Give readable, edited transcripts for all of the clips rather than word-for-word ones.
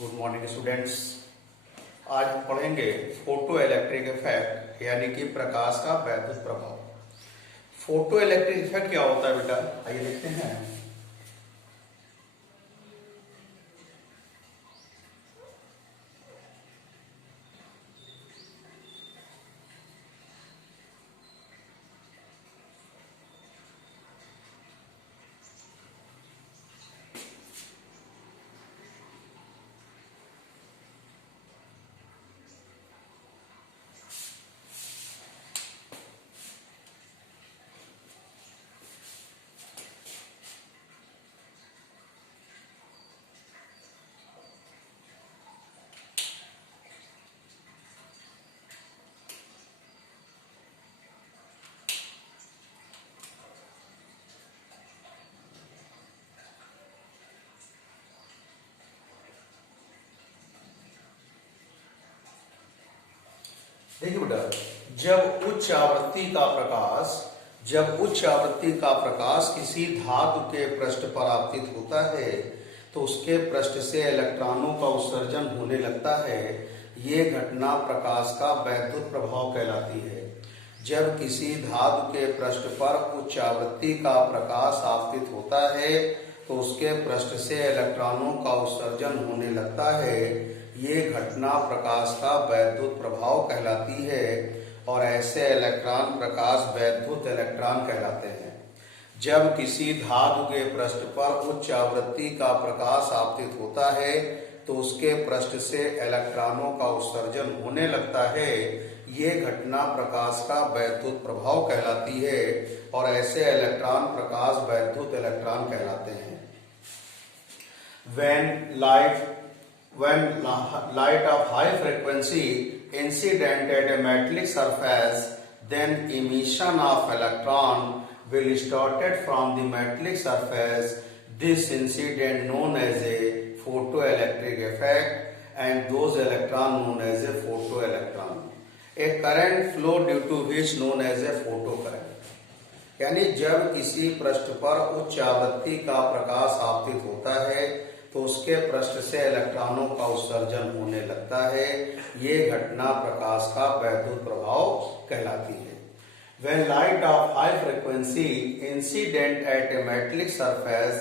Good morning students. आज हम पढ़ेंगे फोटो इलेक्ट्रिक इफेक्ट यानी कि प्रकाश का वैद्युत प्रभाव। फोटो इलेक्ट्रिक इफेक्ट क्या होता है बेटा, आइए देखते हैं। देखिए बेटा, जब उच्च आवृत्ति का प्रकाश किसी धातु के पृष्ठ पर आपतित होता है तो उसके पृष्ठ से इलेक्ट्रॉनों का उत्सर्जन होने लगता है। ये घटना प्रकाश का वैद्युत प्रभाव कहलाती है। जब किसी धातु के पृष्ठ पर उच्च आवृत्ति का प्रकाश आपतित होता है तो उसके पृष्ठ से इलेक्ट्रॉनों का उत्सर्जन होने लगता है। ये घटना प्रकाश का वैद्युत प्रभाव कहलाती है और ऐसे इलेक्ट्रॉन प्रकाश वैद्युत इलेक्ट्रॉन कहलाते हैं। जब किसी धातु के पृष्ठ पर उच्च आवृत्ति का प्रकाश आपतित होता है तो उसके पृष्ठ से इलेक्ट्रॉनों का उत्सर्जन होने लगता है। ये घटना प्रकाश का वैद्युत प्रभाव कहलाती है और ऐसे इलेक्ट्रॉन प्रकाश वैद्युत इलेक्ट्रॉन कहलाते हैं। When light of high frequency incident at a metallic surface, then emission of electron will started from the metallic surface. This incident known as a photoelectric effect and those electron known as a photoelectron. A current flow due to which known as a photocurrent. यानी जब किसी पृष्ठ पर उच्च आवृत्ति का प्रकाश आपतित होता है तो उसके पृष्ठ से इलेक्ट्रॉनों का उत्सर्जन होने लगता है। ये घटना प्रकाश का वैद्युत प्रभाव कहलाती है। When light of high frequency incident at a metallic surface,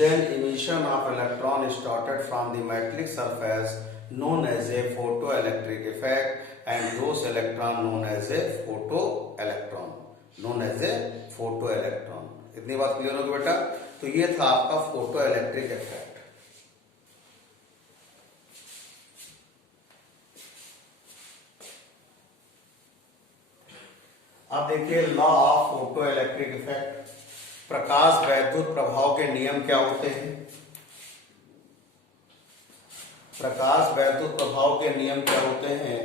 then emission of electron started from the metallic surface known as a photoelectric effect and those electron known as a photoelectron. इतनी बात clear होगी बेटा। तो ये था आपका photo electric effect. अब देखिए law of photo electric effect. प्रकाश वैद्युत प्रभाव के नियम क्या होते हैं? प्रकाश वैद्युत प्रभाव के नियम क्या होते हैं?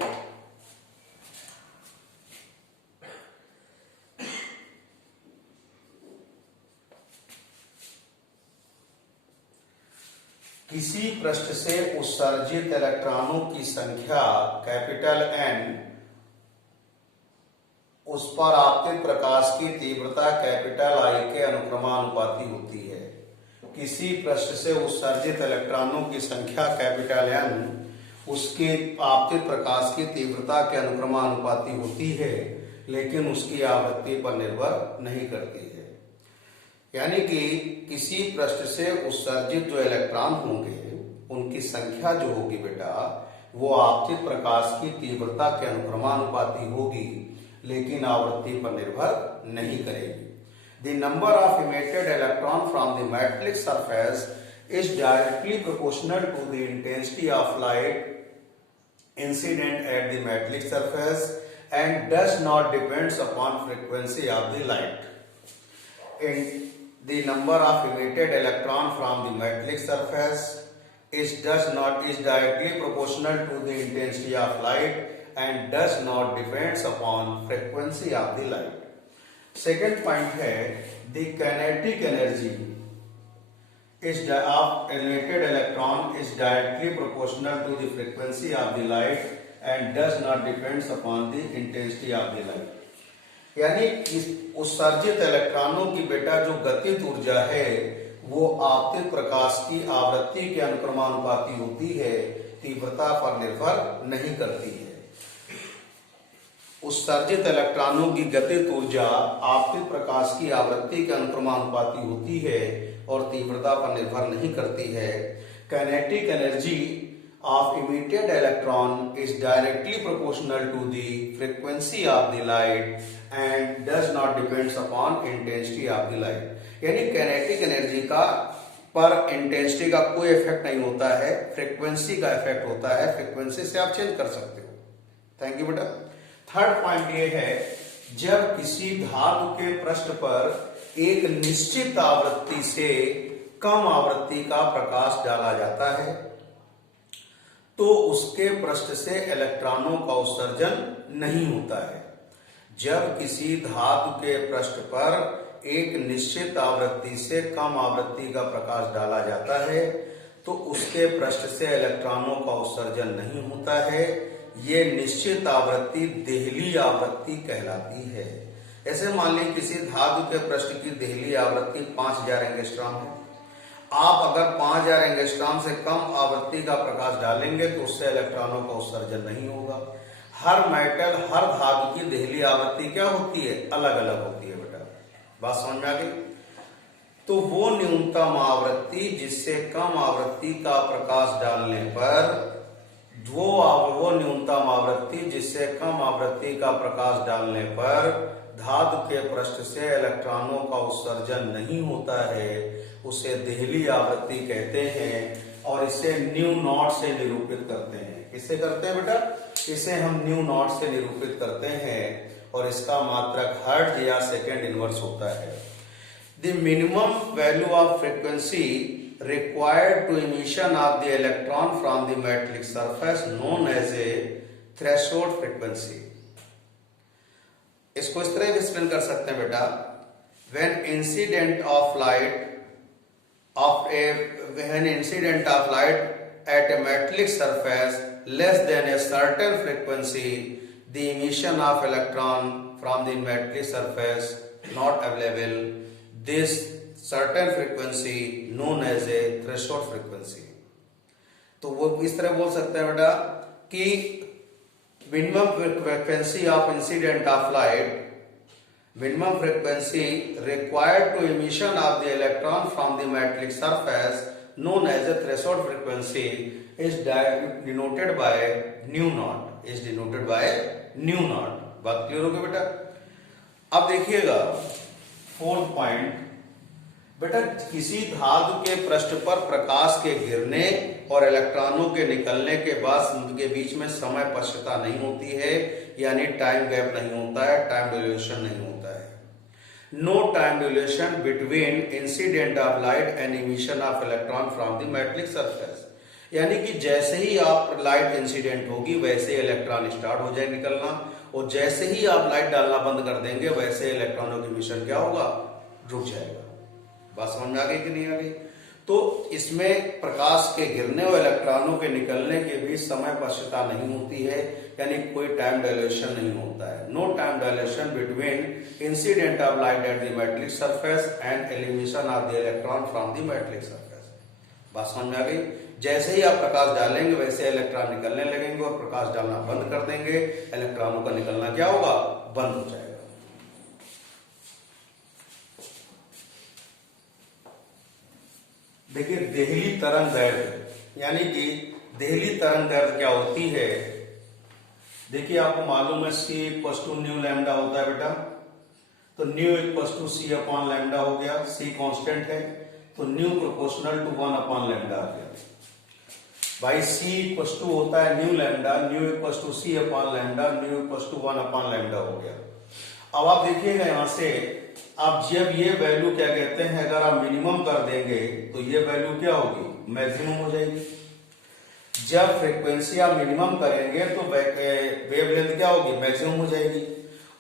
किसी पृष्ठ से उत्सर्जित इलेक्ट्रॉनों की संख्या कैपिटल N उस पर आपतित प्रकाश की तीव्रता कैपिटल I के अनुक्रमानुपाती होती है। किसी पृष्ठ से उत्सर्जित इलेक्ट्रॉनों की संख्या कैपिटल N उसके आपतित प्रकाश की तीव्रता के अनुक्रमानुपाती होती है, लेकिन उसकी आवृत्ति पर निर्भर नहीं करती है। यानी कि किसी पृष्ठ से उत्सर्जित जो इलेक्ट्रॉन होंगे उनकी संख्या जो होगी बेटा वो आपतित प्रकाश की तीव्रता के अनुक्रमानुपाती होगी, लेकिन आवृत्ति पर निर्भर नहीं करेगी। The number of emitted electron from the metallic surface is directly proportional to the intensity of light incident at the metallic surface and does not depends upon frequency of the light. In the number of emitted electron from the metallic surface is directly proportional to the intensity of light and does not depends upon frequency of the light. Second point है the kinetic energy of emitted electron is directly proportional to the frequency of the light and does not depends upon the intensity of the light. यानी उत्सर्जित इलेक्ट्रॉनों की बेटा जो गतिज ऊर्जा है वो आपतित प्रकाश की आवृत्ति के अनुक्रमानुपाती होती है, तीव्रता पर निर्भर नहीं करती है। उत्सर्जित इलेक्ट्रॉनों की गतिज ऊर्जा आपतित प्रकाश की आवृत्ति के अनुक्रमानुपाती होती है और तीव्रता पर निर्भर नहीं करती है। Kinetic energy of emitted electron is directly proportional to the frequency of the light and does not depends upon intensity of the light। यानी काइनेटिक एनर्जी का पर इंटेंसिटी का कोई इफेक्ट नहीं होता है, फ्रीक्वेंसी का इफेक्ट होता है। फ्रीक्वेंसी से आप चेंज कर सकते हो। थैंक यू बेटा। थर्ड पॉइंट ये है, जब किसी धातु के पृष्ठ पर एक निश्चित आवृत्ति से कम आवृत्ति का प्रकाश डाला जाता है तो उसके पृष्ठ से इलेक्ट्रॉनों का उत्सर्जन नहीं होता है। जब किसी धातु के पृष्ठ पर एक निश्चित आवृत्ति से कम आवृत्ति का प्रकाश डाला जाता है तो उसके पृष्ठ से इलेक्ट्रॉनों का उत्सर्जन नहीं होता है। ये निश्चित आवृत्ति देहली आवृत्ति कहलाती है। ऐसे मान लीजिए किसी धातु के पृष्ठ की देहली आवृत्ति 5000 एंगस्ट्रॉम है। आप अगर 5000 एंगस्ट्रॉम से कम आवृत्ति का प्रकाश डालेंगे तो उससे इलेक्ट्रॉनों का उत्सर्जन नहीं होगा। हर मेटल, हर धातु की देहली आवृत्ति क्या होती है? अलग अलग होती है बेटा। बात समझ में आ गई? तो वो न्यूनतम आवृत्ति जिससे कम आवृत्ति का प्रकाश डालने पर वो न्यूनतम आवृत्ति जिससे कम आवृत्ति का प्रकाश डालने पर धातु के पृष्ठ से इलेक्ट्रॉनों का उत्सर्जन नहीं होता है, उसे देहली आवृत्ति कहते हैं और इसे न्यू नॉट से निरूपित करते हैं। किससे करते हैं बेटा? इसे हम न्यू नॉट से निरूपित करते हैं और इसका मात्रक हर्ट्ज या सेकेंड इनवर्स होता है। The minimum value of frequency required to emission of the electron from the metallic surface known as a threshold frequency। इसको इस तरह एक्सप्लेन कर सकते हैं बेटा, when incident of light at a metallic surface less than a certain frequency, the emission of electron from the metallic surface not available, this certain frequency known as a threshold frequency। तो वो इस तरह बोल सकते हैं बेटा कि minimum frequency of incident of light, minimum frequency required to emission of the electron from the metallic surface known as a threshold frequency is denoted by nu naught, is denoted by nu naught। बात clear होगी बेटा? अब देखिएगा fourth point, बेटा किसी धातु के पृष्ठ पर प्रकाश के गिरने और इलेक्ट्रॉनों के निकलने के बाद उनके बीच में समय पश्चता नहीं होती है, यानी टाइम गैप नहीं होता है, टाइम ड्यूरेशन नहीं होता है। No time duration between incident of light and emission of electron from the metallic surface, यानी कि जैसे ही आप लाइट इंसिडेंट होगी वैसे इलेक्ट्रॉन स्टार्ट हो जाए निकलना, और जैसे ही आप लाइट डालना बंद कर देंगे वैसे इलेक्ट्रॉनों की मिशन क्या होगा? रुक जाएगा। बात समझ में आ गई कि नहीं आ गई? तो इसमें प्रकाश के गिरने और इलेक्ट्रॉनों के निकलने के बीच समय पश्चता नहीं होती है, यानी कोई टाइम डायलेशन नहीं होता है। No time dilation between incident of light at the metallic surface and elimination of the electron from the metallic surface. बात समझ में आ गई? जैसे ही आप प्रकाश डालेंगे वैसे इलेक्ट्रॉन निकलने लगेंगे और प्रकाश डालना बंद कर देंगे, इलेक्ट्रॉनों का निकलना क्या होगा? बंद हो जाएगा। देखिए देहली तरंग दैर्घ्य, यानी कि देहली तरंग दैर्घ्य क्या होती है? देखिए आपको मालूम है C = न्यू लैम्डा होता है बेटा, तो न्यू = C अपॉन लैम्डा हो गया। C कांस्टेंट है तो nu proportional to 1 upon lambda आ गया भाई। C = होता है nu lambda, nu = C upon lambda, nu = 1 upon lambda हो गया। अब आप देखिएगा यहां से, अब जब ये वैल्यू क्या कहते हैं, अगर आप मिनिमम कर देंगे तो ये वैल्यू क्या होगी? मैक्सिमम हो जाएगी। जब फ्रीक्वेंसी आप मिनिमम करेंगे तो वेवलेंथ क्या होगी? मैक्सिमम हो जाएगी।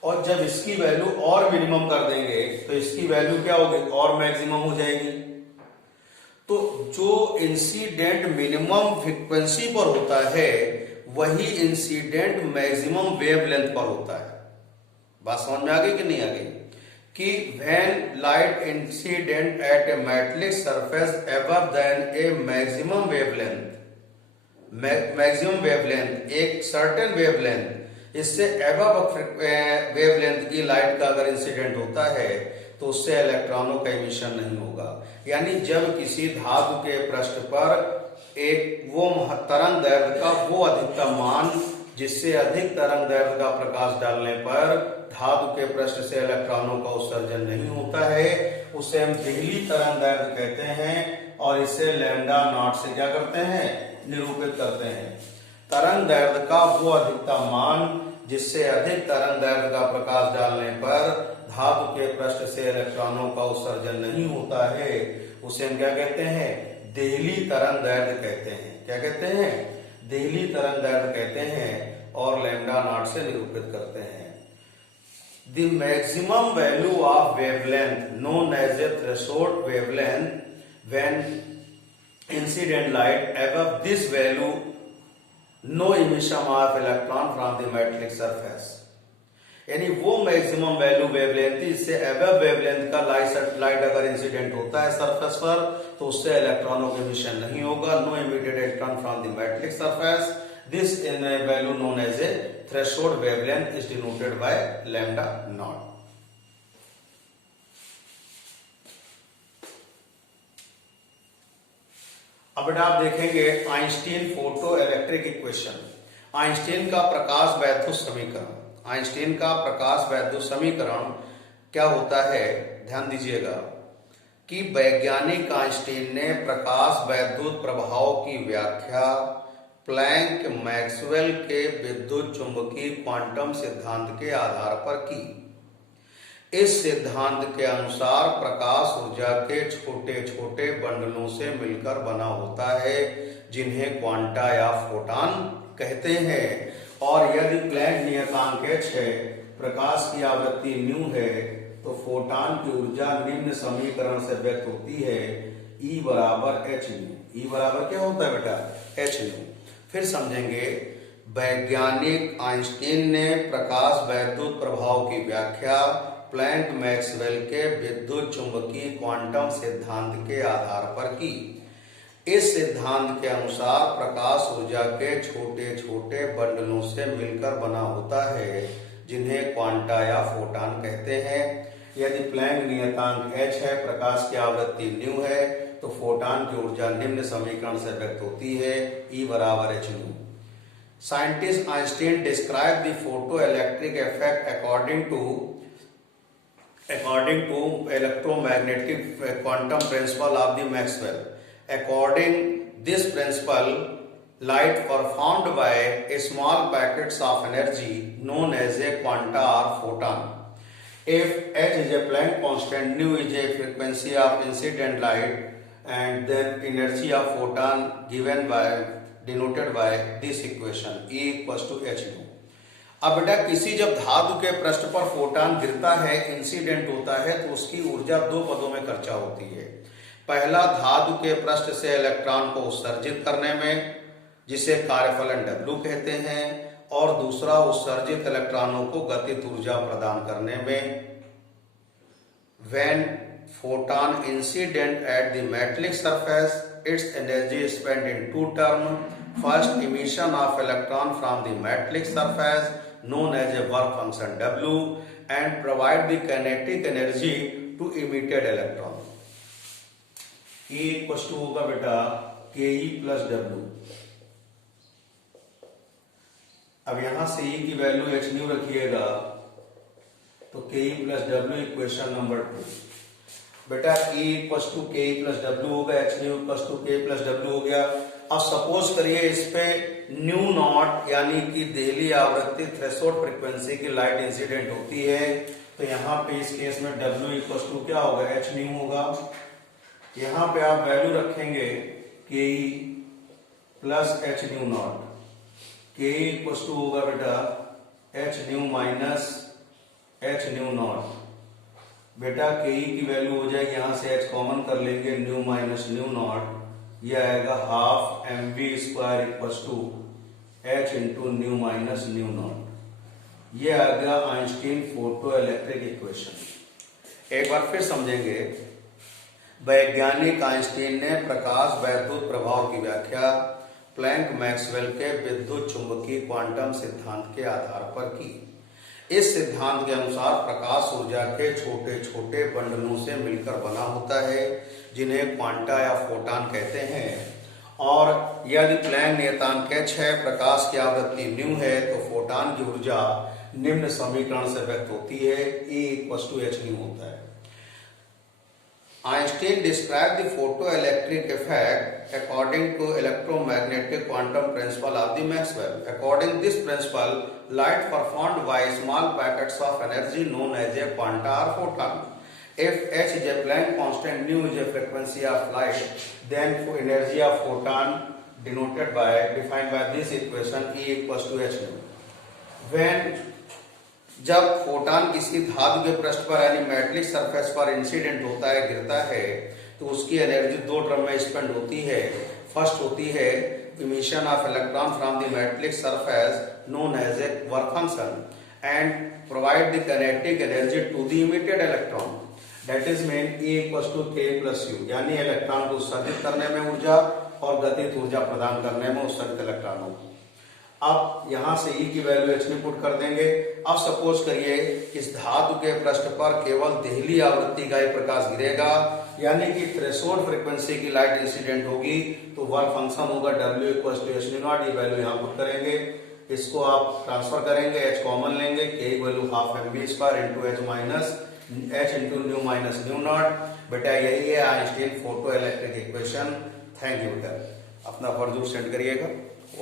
और जब इसकी वैल्यू और मिनिमम कर देंगे तो इसकी वैल्यू क्या होगी? और मैक्सिमम हो जाएगी। तो जो इंसिडेंट मिनिमम फ्रीक्वेंसी पर होता है वही इंसिडेंट मैक्सिमम वेवलेंथ पर होता है। बात समझ में आ गई कि नहीं आ गई? कि when light incident at a metallic surface above then a maximum wavelength एक सर्टेन वेवलेंथ, इससे एबव वेवलेंथ की लाइट का अगर इंसिडेंट होता है तो उससे इलेक्ट्रॉनों का इमिशन नहीं होगा। यानी जब किसी धातु के पृष्ठ पर एक वो तरंग दैर्घ्य का वो अधिकतम मान जिससे अधिक तरंग दैर्घ्य का प्रकाश डालने पर धातु के पृष्ठ से इलेक्ट्रॉनों का उत्सर्जन नहीं होता है, उसे हम पहली तरंग दैर्घ्य कहते हैं और इसे लैम्डा नॉट से क्या करते हैं, निरूपित करते हैं। तरंग दैर्घ्य का वो अधिकतम मान जिससे अधिक तरंग दैर्घ्य का प्रकाश डालने पर धातु के पृष्ठ से इलेक्ट्रॉनों का उत्सर्जन नहीं होता है, उसे हम क्या कहते हैं, देहली तरंग दैर्घ्य कहते हैं। क्या कहते हैं, देहली तरंग दैर्घ्य कहते हैं और लैम्डा नॉट से निरूपित करते हैं। The maximum value of wavelength known as a threshold wavelength when incident light above this value no emission of electron from the metallic surface, यानी वो मैक्सिमम वैल्यू वेवलेंथ थी, इससे अबव वेवलेंथ का light अगर इंसिडेंट होता है surface पर तो उससे इलेक्ट्रॉनों का इमिशन नहीं होगा। No emitted electron from the metallic surface, this in value known as a threshold wavelength is denoted by lambda not. अब बेटा आप देखेंगे Einstein photo electric equation, Einstein का प्रकाश वैद्युत समीकरण। आइंस्टीन का प्रकाश वैद्युत समीकरण क्या होता है, ध्यान दीजिएगा कि वैज्ञानिक आइंस्टीन ने प्रकाश वैद्युत प्रभाव की व्याख्या प्लैंक मैक्सवेल के विद्युत चुंबकीय क्वांटम सिद्धांत के आधार पर की। इस सिद्धांत के अनुसार प्रकाश ऊर्जा के छोटे छोटे बंडलों से मिलकर बना होता है जिन्हें क्वांटा या फोटॉन कहते हैं, और यदि प्लैंक नियतांक h है, प्रकाश की आवृत्ति न्यू है, तो फोटॉन की ऊर्जा निम्न समीकरण से व्यक्त होती है, E बराबर h न्यू। E बराबर क्या होता है बेटा, h न्यू। फिर समझेंगे, वैज्ञानिक आइंस्टीन ने प्रकाश वैद्युत प्रभाव की व्याख्या प्लैंक मैक्सवेल के विद्युत चुंबकीय क्वांटम सिद्धांत के आधार पर की। इस सिद्धांत के अनुसार प्रकाश ऊर्जा के छोटे छोटे बंडलों से मिलकर बना होता है जिन्हें क्वांटा या फोटॉन कहते हैं। यदि प्लैंक नियतांक h है, प्रकाश की आवृत्ति न्यू है, तो फोटॉन की ऊर्जा निम्न समीकरण से व्यक्त होती है, E बराबर h new. Scientist Einstein describe the photo electric effect according to electromagnetic quantum principle of the Maxwell. According this principle, light performed by a small packets of energy known as a quanta or photon. If h is a Planck constant, nu is a frequency of incident light, and then energy of photon denoted by this equation, E equals to h nu. अब बेटा किसी जब धातु के पृष्ठ पर photon गिरता है, इंसिडेंट होता है, तो उसकी ऊर्जा दो पदों में खर्चा होती है। पहला, धातु के पृष्ठ से इलेक्ट्रॉन को उत्सर्जित करने में, जिसे कार्यफलन W कहते हैं, और दूसरा उत्सर्जित इलेक्ट्रॉनों को गतिज ऊर्जा प्रदान करने में। When photon incident at the metallic surface, its energy is spent in two terms. First, emission of electron from the metallic surface known as a work function W, and provide the kinetic energy to emitted electron. E equals to होगा बेटा ke plus W। अब यहां से E की value h new रखिएगा, तो ke plus W equation number 2। बेटा E equals to के प्लस डब्ल्यू हो गया, h न्यू इक्वल्स टू के प्लस डब्ल्यू हो गया। अब सपोज करिए इस पे न्यू नॉट यानी कि देहली आवृत्ति थ्रेशोल्ड फ्रीक्वेंसी की लाइट इंसिडेंट होती है, तो यहाँ पे इस केस में W इक्वल्स टू क्या होगा, h न्यू होगा। यहाँ पे आप वैल्यू रखेंगे के प्लस एच न्यू नॉट, के इक्वल्स टू होगा बेटा h new minus h new not. बेटा के की वैल्यू हो जाएगी, यहां से h कॉमन कर लेंगे, न्यू माइनस न्यू नॉट, ये आएगा half mv square equals to h into nu minus nu not. ये आ गया आइंस्टीन फोटो इलेक्ट्रिक इक्वेशन। एक बार फिर समझेंगे। वैज्ञानिक आइंस्टीन ने प्रकाश वैद्युत प्रभाव की व्याख्या प्लैंक मैक्सवेल के विद्युत चुंबकीय क्वांटम सिद्धांत के आधार पर की। इस सिद्धांत के अनुसार प्रकाश ऊर्जा के छोटे छोटे बंडलों से मिलकर बना होता है, जिन्हें क्वांटा या फोटॉन कहते हैं। और यदि प्लैंक नियतांक h है, प्रकाश की आवृत्ति न्यू है, तो फोटॉन की ऊर्जा निम्न समीकरण से व्यक्त होती है, E = h न्यू होता है। Einstein described the photoelectric effect according to electromagnetic quantum principle of the Maxwell. According to this principle, light performed by small packets of energy known as a quanta or photon. If h is a Planck constant, nu is a frequency of light, then energy of photon defined by this equation E = h nu. When जब photon किसी धातु के पृष्ठ पर यानी metallic surface पर incident होता है, गिरता है, तो उसकी एनर्जी दो टर्म में स्पेंड होती है। फर्स्ट होती है emission of electron from the metallic surface known as a work function and provide the kinetic energy to the emitted electron, that is mean E = k + u, यानी electron को उत्सर्जित करने में ऊर्जा और गतिज ऊर्जा प्रदान करने में उत्सर्जित इलेक्ट्रॉनों को। अब यहां से E की वैल्यू h में पुट कर देंगे। अब सपोज करिए इस धातु के पृष्ठ पर केवल देहली आवृत्ति का ही प्रकाश गिरेगा, यानी कि थ्रेशोल्ड फ्रीक्वेंसी की लाइट इंसिडेंट होगी, तो वर्क फंक्शन होगा W = h0। ये वैल्यू यहां पुट करेंगे, इसको आप ट्रांसफर करेंगे, h कॉमन लेंगे, k value ½ mv² h × new minus nu not. बेटा यही है Einstein photo electric equation. Thank you बेटा, अपना वर्क सेंड करिएगा।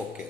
ओके।